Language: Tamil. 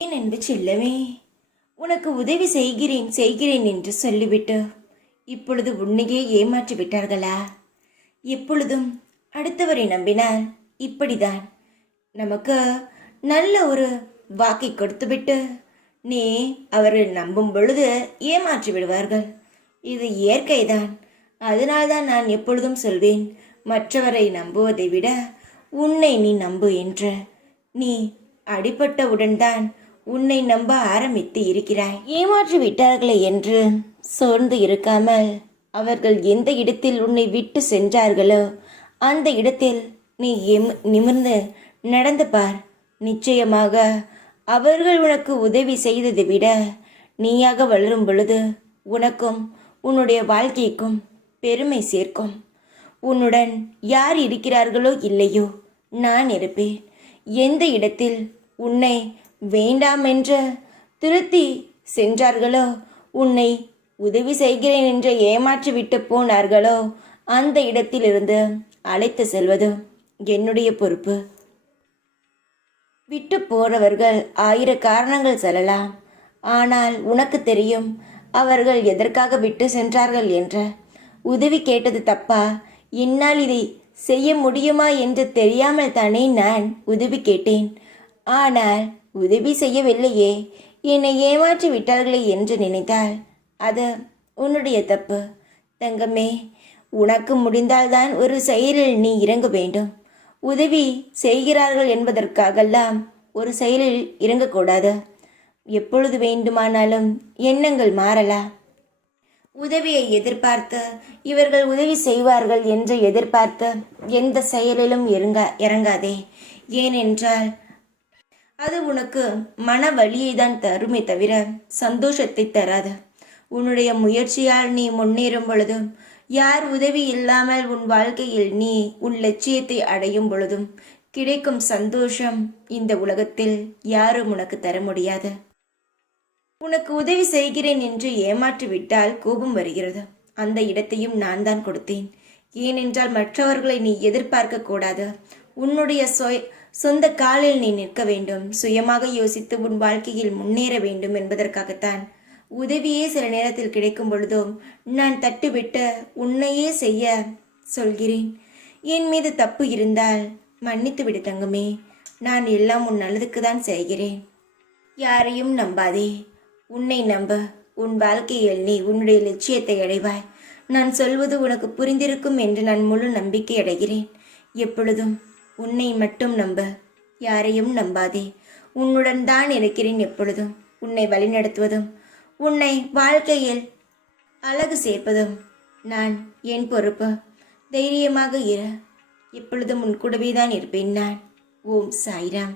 என் அன்பு செல்லமே, உனக்கு உதவி செய்கிறேன் செய்கிறேன் என்று சொல்லிவிட்டு இப்பொழுது உன்னையே ஏமாற்றி விட்டார்களா? எப்பொழுதும் அடுத்தவரை நம்பினால் இப்படிதான். நமக்கு நல்ல ஒரு வாக்கை கொடுத்துவிட்டு நீ அவர்கள் நம்பும் பொழுது ஏமாற்றி விடுவார்கள். இது இயற்கைதான். அதனால்தான் நான் எப்பொழுதும் சொல்வேன், மற்றவரை நம்புவதை விட உன்னை நீ நம்பு என்று. நீ அடிபட்டவுடன் தான் உன்னை நம்ப ஆரம்பித்து இருக்கிறாய். ஏமாற்றி விட்டார்களே என்று சோர்ந்து இருக்காமல், அவர்கள் எந்த இடத்தில் உன்னை விட்டு சென்றார்களோ அந்த இடத்தில் நீ நிமிர்ந்து நடந்து பார். நிச்சயமாக அவர்கள் உனக்கு உதவி செய்ததை விட நீயாக வளரும் பொழுது உனக்கும் உன்னுடைய வாழ்க்கைக்கும் பெருமை சேர்க்கும். உன்னுடன் யார் இருக்கிறார்களோ இல்லையோ, நான் இருப்பேன். எந்த இடத்தில் உன்னை வேண்டாம் என்று திருத்தி சென்றார்களோ, உன்னை உதவி செய்கிறேன் என்று ஏமாற்றி விட்டு போனார்களோ, அந்த இடத்திலிருந்து அழைத்து செல்வது என்னுடைய பொறுப்பு. விட்டு போறவர்கள் 1000 காரணங்கள் சொல்லலாம். ஆனால் உனக்கு தெரியும் அவர்கள் எதற்காக விட்டு சென்றார்கள் என்று. உதவி கேட்டது தப்பா? என்னால் இதை செய்ய முடியுமா என்று தெரியாமல் தானே நான் உதவி கேட்டேன். ஆனால் உதவி செய்யவில்லையே, என்னை ஏமாற்றி விட்டார்களே என்று நினைத்தால் அது உன்னுடைய தப்பு. தங்கமே, உனக்கு முடிந்தால்தான் ஒரு செயலில் நீ இறங்க வேண்டும். உதவி செய்கிறார்கள் என்பதற்காகலாம் ஒரு செயலில் இறங்கக்கூடாது. எப்பொழுது வேண்டுமானாலும் எண்ணங்கள் மாறலாம். உதவியை எதிர்பார்த்து இவர்கள் உதவி செய்வார்கள் என்று எதிர்பார்த்து எந்த செயலிலும் இறங்காதே. ஏனென்றால் அது உனக்கு மன வலியை தான் தருமே தவிர சந்தோஷத்தை தராது. உன்னுடைய முயற்சியால் நீ முன்னேறும் பொழுதும், யார் உதவி இல்லாமல் உன் வாழ்க்கையில் நீ உன் லட்சியத்தை அடையும் பொழுதும் கிடைக்கும் சந்தோஷம் இந்த உலகத்தில் யாரும் உனக்கு தர முடியாது. உனக்கு உதவி செய்கிறேன் என்று ஏமாற்றி விட்டால் கோபம் வருகிறது. அந்த இடத்தையும் நான் தான் கொடுத்தேன். ஏனென்றால் மற்றவர்களை நீ எதிர்பார்க்க கூடாது. உன்னுடைய சொந்த காலில் நீ நிற்க வேண்டும். சுயமாக யோசித்து உன் வாழ்க்கையில் முன்னேற வேண்டும் என்பதற்காகத்தான் உதவியே சில நேரத்தில் கிடைக்கும் பொழுதும் நான் தட்டுவிட்டு உன்னையே செய்ய சொல்கிறேன். என் மீது தப்பு இருந்தால் மன்னித்து விடு தங்கமே. நான் எல்லாம் உன் நல்லதுக்கு தான் செய்கிறேன். யாரையும் நம்பாதே, உன்னை நம்ப. உன் வாழ்க்கையில் நீ உன்னுடைய லட்சியத்தை அடைவாய். நான் சொல்வது உனக்கு புரிந்திருக்கும் என்று நான் முழு நம்பிக்கை அடைகிறேன். எப்பொழுதும் உன்னை மட்டும் நம்ப, யாரையும் நம்பாதே. உன்னுடன் தான் இருக்கிறேன். எப்பொழுதும் உன்னை வழிநடத்துவதும் உன்னை வாழ்க்கையில் அழகு சேர்ப்பதும் நான் என் பொறுப்பு. தைரியமாக இரு. எப்பொழுதும் உன் கூடவே தான் இருப்பேன் நான். ஓம் சாய்ராம்.